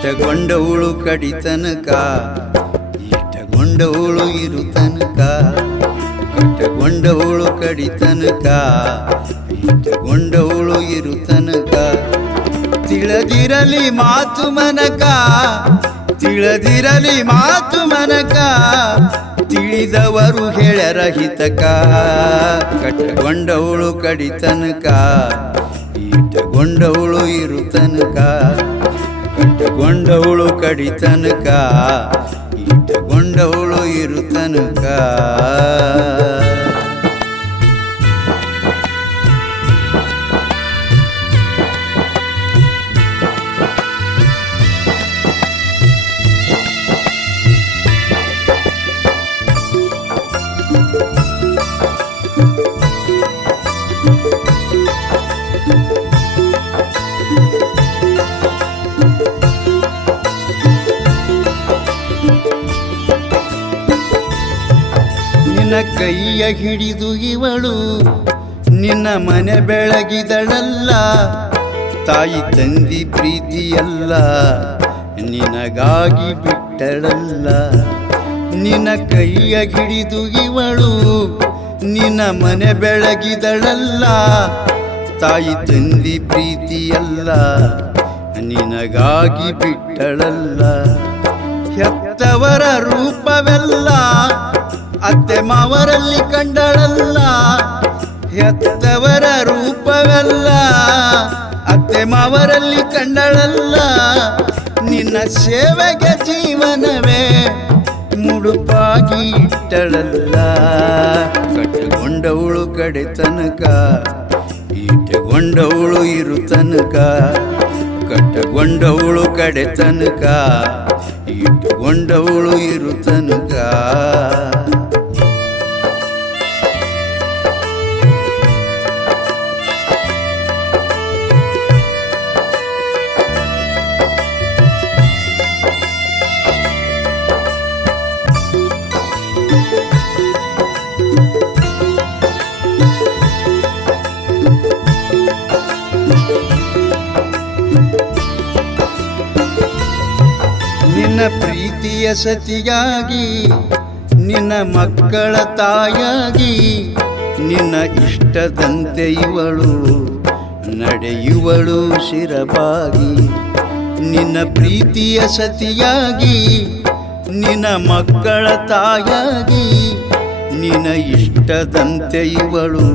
ಕಟ್ಟಗೊಂಡವಳು ಕಡಿತನಕ ಹುಳು ಇರು ತನಕ ಕಡಿತನಕ ಹುಳು ಇರು ತನಕ. ತಿಳಿದಿರಲಿ ಮಾತು ಮನಕ, ತಿಳದಿರಲಿ ಮಾತು ಮನಕ, ತಿಳಿದವರು ಹೇಳರಹಿತಕ ಕಟ್ಟಗೊಂಡವಳು ಕಡಿತನಕ ಇಟ್ಟಗೊಂಡವಳು ಇರು ತನಕ. ಕಟ್ಟಗೊಂಡವಳು ಕಡಿತನಕ ಇಟ್ಟುಕೊಂಡವಳು ಇರು ನಿನ್ನ ಕೈಯ ಹಿಡಿದು ಇವಳು ನಿನ್ನ ಮನೆ ಬೆಳಗಿದಳಲ್ಲ. ತಾಯಿ ತಂದಿ ಪ್ರೀತಿಯಲ್ಲ, ನಿನಗಾಗಿ ಬಿಟ್ಟಳಲ್ಲ. ನಿನ್ನ ಕೈಯ ಹಿಡಿದು ಇವಳು ನಿನ್ನ ಮನೆ ಬೆಳಗಿದಳಲ್ಲ. ತಾಯಿ ತಂದಿ ಪ್ರೀತಿಯಲ್ಲ, ನಿನಗಾಗಿ ಬಿಟ್ಟಳಲ್ಲ. ಹೆತ್ತವರ ರೂಪವೆಲ್ಲ ಅತ್ತೆ ಮಾವರಲ್ಲಿ ಕಂಡಳಲ್ಲ, ಹೆತ್ತವರ ರೂಪವಲ್ಲ. ಅತ್ತೆ ಮಾವರಲ್ಲಿ ಕಂಡಳಲ್ಲ, ನಿನ್ನ ಸೇವೆಗೆ ಜೀವನವೇ ಮುಡುಪಾಗಿ ಇಟ್ಟಳಲ್ಲ. ಕಟ್ಟಗೊಂಡವಳು ಕಡೆ ತನಕ ಇಟ್ಟುಕೊಂಡವಳು ಇರು ತನಕ. ಕಟ್ಟಗೊಂಡವಳು ಕಡೆ ತನಕ ಇಟ್ಟುಕೊಂಡವಳು ಇರು ತನಕ. ಸತಿಯಾಗಿ, ನಿನ್ನ ಮಕ್ಕಳ ತಾಯಾಗಿ ನಿನ್ನ ಇಷ್ಟದಂತೆ ಇವಳು ನಡೆಯುವಳು ಶಿರಬಾಗಿ. ನಿನ್ನ ಪ್ರೀತಿಯ ಸತಿಯಾಗಿ, ನಿನ್ನ ಮಕ್ಕಳ ತಾಯಾಗಿ ನಿನ್ನ ಇಷ್ಟದಂತೆ ಇವಳು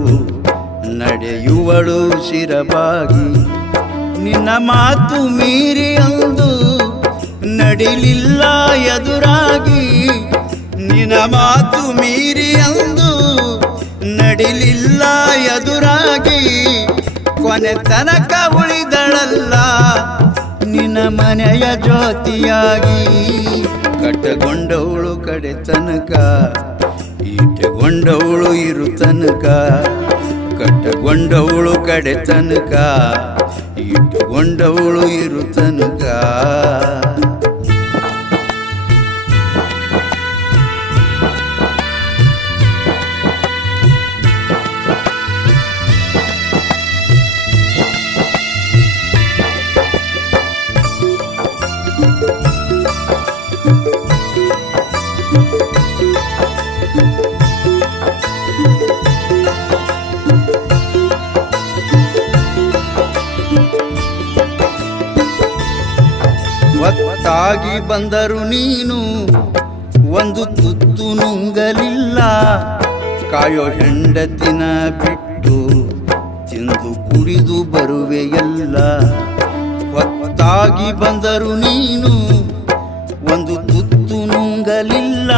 ನಡೆಯುವಳು ಶಿರಬಾಗಿ. ನಿನ್ನ ಮಾತು ಮೀರಿ ಅಂದು ನಡಿಲಿಲ್ಲ ಎದುರಾಗಿ. ನಿನ ಮಾತು ಮೀರಿ ಅಂದು ನಡಿಲಿಲ್ಲ ಎದುರಾಗಿ. ಕೊನೆ ತನಕ ಉಳಿದಳಲ್ಲ ನಿನ್ನ ಮನೆಯ ಜ್ಯೋತಿಯಾಗಿ. ಕಟ್ಟಗೊಂಡವಳು ಕಡೆ ತನಕ, ಈಟಗೊಂಡವಳು ಇರು ತನಕ. ಕಟ್ಟಗೊಂಡವಳು ಕಡೆ ತನಕ ಇಟ್ಟುಕೊಂಡವಳು ಇರು ತನಕ. ಒತ್ತಾಗಿ ಬಂದರು ನೀನು, ಒಂದು ತುತ್ತು ನುಂಗಲಿಲ್ಲ. ಕಾಯೋ ಹೆಂಡತಿನ ಬಿಟ್ಟು ತಿಂದು ಕುಡಿದು ಬರುವೆಯಲ್ಲ ಒತ್ತಾಗಿ ಬಂದರು ನೀನು, ಒಂದು ತುತ್ತು ನುಂಗಲಿಲ್ಲ.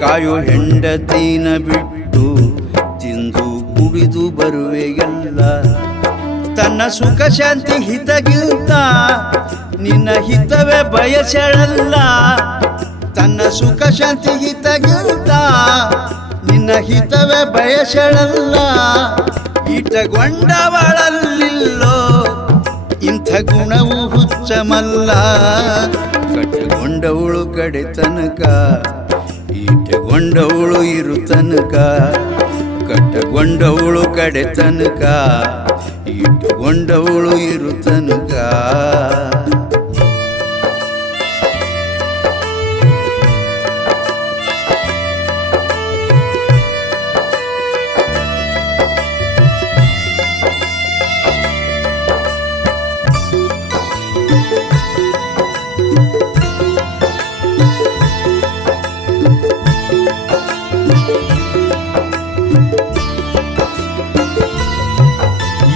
ಕಾಯೋ ಹೆಂಡತಿನ ಬಿಟ್ಟು ತಿಂದು ಕುಡಿದು ಬರುವೆಯಲ್ಲ ತನ್ನ ಸುಖ ಶಾಂತಿ ಹಿತಗಿಂತ, ನಿನ್ನ ಹಿತವೇ ಬಯಸಳಲ್ಲ. ತನ್ನ ಸುಖ ಶಾಂತಿ ಹಿತಗಿಂತ, ನಿನ್ನ ಹಿತವೇ ಬಯಸಳಲ್ಲ. ಇಟ್ಟಗೊಂಡವಳಲ್ಲಿಲ್ಲೋ ಇಂಥ ಗುಣವು ಹುಚ್ಚಮಲ್ಲ. ಕಟ್ಟಗೊಂಡವಳು ಕಡೆ ತನಕ ಇಟ್ಟುಕೊಂಡವಳು ಇರು ತನಕ. ಕಟ್ಟಗೊಂಡವಳು ಕಡೆ ತನಕ ಇಟ್ಟುಕೊಂಡವಳು ಇರು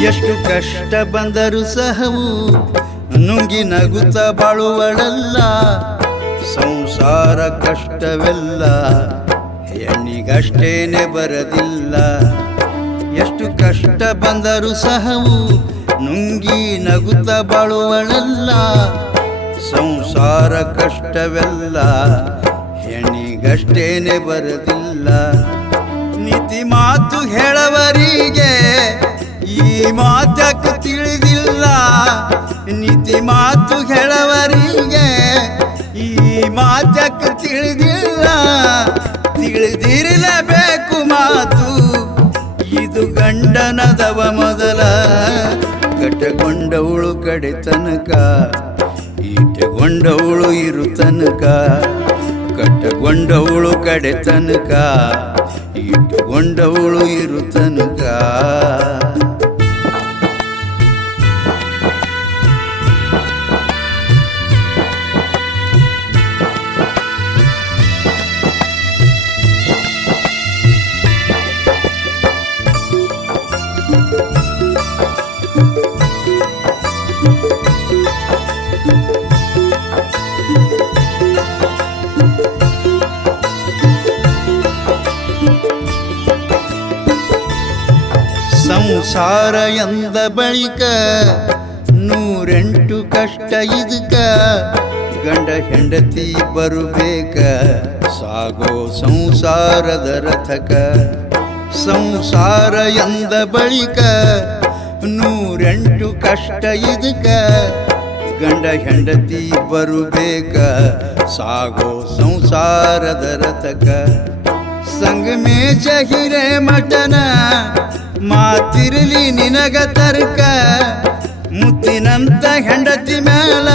ಎಷ್ಟು ಕಷ್ಟ ಬಂದರೂ ಸಹವು ನುಂಗಿ ನಗುತ್ತ ಬಾಳುವಳಲ್ಲ. ಸಂಸಾರ ಕಷ್ಟವೆಲ್ಲ ಹೆಣ್ಣಿಗಷ್ಟೇನೆ ಬರದಿಲ್ಲ. ಎಷ್ಟು ಕಷ್ಟ ಬಂದರೂ ಸಹವು ನುಂಗಿ ನಗುತ್ತ ಬಾಳುವಳಲ್ಲ. ಸಂಸಾರ ಕಷ್ಟವೆಲ್ಲ ಹೆಣ್ಣಿಗಷ್ಟೇನೆ ಬರದಿಲ್ಲ. ನೀತಿ ಮಾತು ಹೇಳವರಿಗೆ ಮಾತಕ್ಕೆ ತಿಳಿದಿಲ್ಲ. ನೀತಿ ಮಾತು ಹೇಳವರಿಗೆ ಈ ಮಾತಕ್ಕೆ ತಿಳಿದಿಲ್ಲ. ತಿಳಿದಿರಲೇಬೇಕು ಮಾತು. ಇದು ಗಂಡನದವ ಮೊದಲ. ಕಟ್ಟಗೊಂಡವಳು ಕಡೆ ತನಕ. ಈಟಗೊಂಡವಳು ಇರು ತನಕ. ಕಟ್ಟಗೊಂಡವಳು ಕಡೆ ತನಕ. ಇಟ್ಟುಕೊಂಡವಳು ಇರು ತನಕ. ಸಂಸಾರ ಎಂದ ಬಳಿಕ ನೂರೆಂಟು ಕಷ್ಟ ಇದಕ್ಕ ಗಂಡ ಹೆಂಡತಿ ಬರುಬೇಕ. ಸಾಗೋ ಸಂಸಾರದ ರಥಕ ಸಂಸಾರ ಎಂದ ಬಳಿಕ ನೂರೆಂಟು ಕಷ್ಟ ಇದಕ್ಕ ಗಂಡ ಹೆಂಡತಿ ಬರುಬೇಕ. ಸಾಗೋ ಸಂಸಾರದ ರಥಕ ಸಂಗಮೇಶ ಹಿರೇ ಮಠನ ಮಾತಿರಲಿ ನಿನಗ ತರ್ಕ, ಮುತ್ತಿನಂತ ಹೆಂಡತಿ ಮೇಲ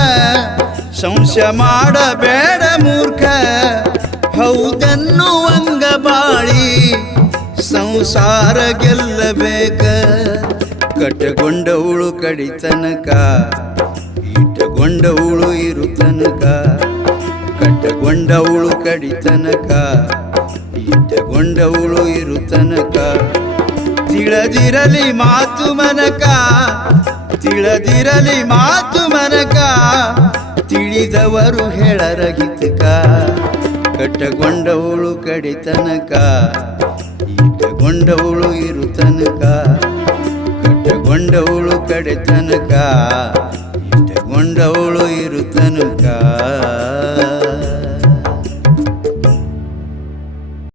ಸಂಶಯ ಮಾಡಬೇಡ ಮೂರ್ಖ. ಹೌದನ್ನು ಅಂಗ ಬಾಳಿ ಸಂಸಾರ ಗೆಲ್ಲಬೇಕ. ಕಟ್ಟಗೊಂಡವಳು ಕಡಿತನಕ, ಈಟಗೊಂಡವಳು ಇರು ತನಕ ಕಟ್ಟಗೊಂಡವಳು ಕಡಿತನಕ, ಈಟಗೊಂಡವಳು ಇರು ತನಕ ತಿಳದಿರಲಿ ಮಾತು ಮನಕ, ತಿಳದಿರಲಿ ಮಾತು ಮನಕ, ತಿಳಿದವರು ಹೇಳರ ಹಿತಕ, ಕಟ್ಟಗೊಂಡವಳು ಕಡಿತನಕ ಇರು ಇರುತನಕ, ಕಟ್ಟಗೊಂಡವಳು ಕಡಿತನಕ ಇಟ್ಟಗೊಂಡವಳು ಇರುತನಕ.